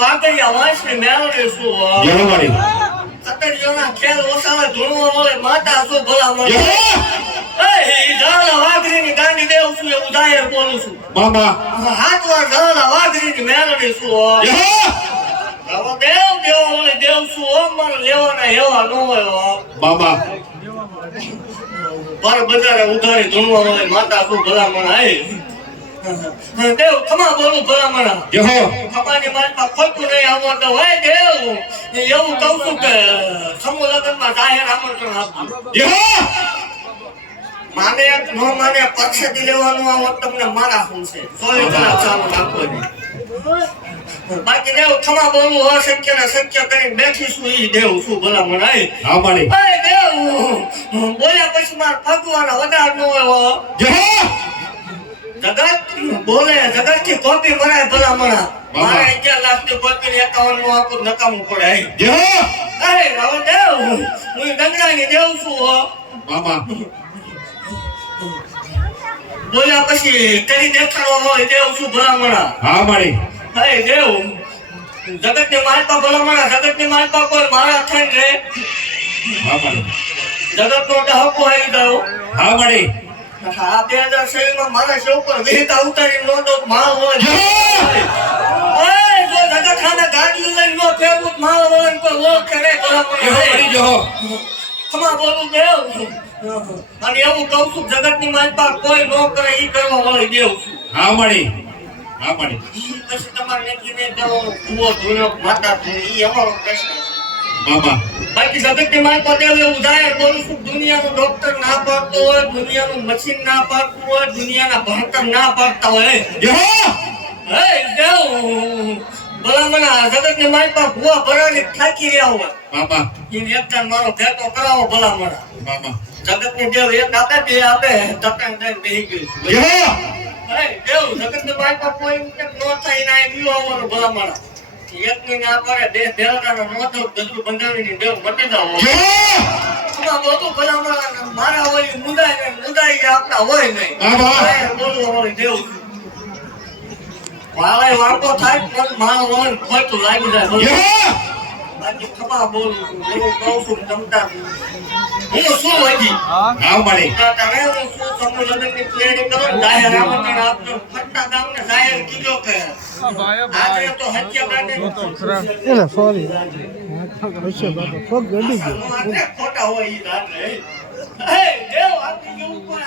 વાગડિયા વાંસની મેળવી શું જહવાડી કતરીઓના ખેલ ઓસાવે ધૂણવા મળે માતા શું ભલા મળે જહ એ ઝાલા વાઘરીની ગાંડી દેવ છું એવું જાહેર બોલું છું બાબા હાથ વાર ઝાલા વાઘરીની મેળવી શું જહ દેવ દેવ ઓલે દેવ શું ઓમ મારે લેવાના એવા ન હોય બાબા પર બજારે ઉધારી ધૂણવા મળે માતા શું ભલા મળે દેવ ખમા બોલું ભલા મળે જહ ખમાની માલમાં ખોટું નહીં આવડતું હોય દેવ એવું કહું છું કે સમૂહ લગ્નમાં જાહેર આમંત્રણ આપવું જહ માને ન માને પક્ષથી લેવાનું આવત તમને મારા શું છે 100 કલાક ચાલુ રાખવાની બાકી દેવ ખમા બોલવું અશક્ય ને શક્ય કરીને બેઠીશું ઈ દેવ શું ભલા મનાય હા માડી દેવ બોલ્યા પછી માર ભગવાન વધાર ન હોય જહ જગત બોલે જગત થી કોપી મરાય ભલા મણા મારે 11 લાખ ની કોપી ને 51 નું આપું નકામું પડે જહ અરે રાવ દેવ હું ગંગરાની દેવ છું બાબા બોલ્યા પછી કરી દેખાડવા હોય દેવ શું ભલા મણા હા માડી હે દેવ જગત ને માલપા ભલા મણા જગત ની માલપા કોઈ મારા થઈને રે હા માડી જગત નો ડહકો આવી ગયો હા માડી આ 2006 માં મારા શો પર વિહિતા ઉતારી નો તો માલ હોય જહ ઓય જો જગત ખાને ગાડી લઈને નો ફેરવું માલ હોય કોઈ લોક કરે ભલા જહ માડી મણા જહ ખમા બોલું દેવ અને એવું કહું છું જગત ની માલપા કોઈ નો કરે ઈ કરવા વાળી દેવ છું હા માડી હા માડી ઈ પછી તમારે નક્કી નહીં કરવાનું ભૂવો ધૂણો માતા ધૂણી ઈ અમારો પ્રશ્ન છે બાબા બાકી જગત ની માલ પટેલ એવું જાહેર બોલું છું દુનિયાનું ડોક્ટર ના પાડતો હોય દુનિયાનું મશીન ના પાડતું હોય દુનિયાના ભણતર ના પાડતા હોય જહ હે દેવ ભલામણા જગત ની માલ પર ભૂવા ભરાની થાકી રહ્યા હોય બાબા એને એકતા મારો ભેટો કરાવો ભલામણા બાબા જગત ની દેવ એક આપે બે આપે તકન દઈને બેહી ગયું જહ હે દેવ જગત ની માલ પર કોઈ નો થાય ના ગયો આવવાનું ભલામણા એકની ના પડે બે દેવતાનો નોતો ગજુ બંધાવીને દેવ મટી જાવ જહ આમાં બધું ભલામણા મારા હોય મુદાઈ આપણા હોય નહીં બાબા બોલવું હોય દેવ વાળાએ વાળતો થાય પણ મારો હોય ખોટું લાગી જાય જહ બાકી ખપા બોલું છું એવું કહું છું તમતા હું શું હજી હા માડી તમે હું શું સમૂહ લગ્નની તૈયારી કરો જાહેર આમંત્રણ આપજો ફરતા ગામને જાહેર કીધો કે આજે તો હત્યાકાંડ એટલે સોરી હશે બાપા પગ ગડી ગયો ખોટા હોય ઈ રાત હે દેવ આપી કેવું કોઈ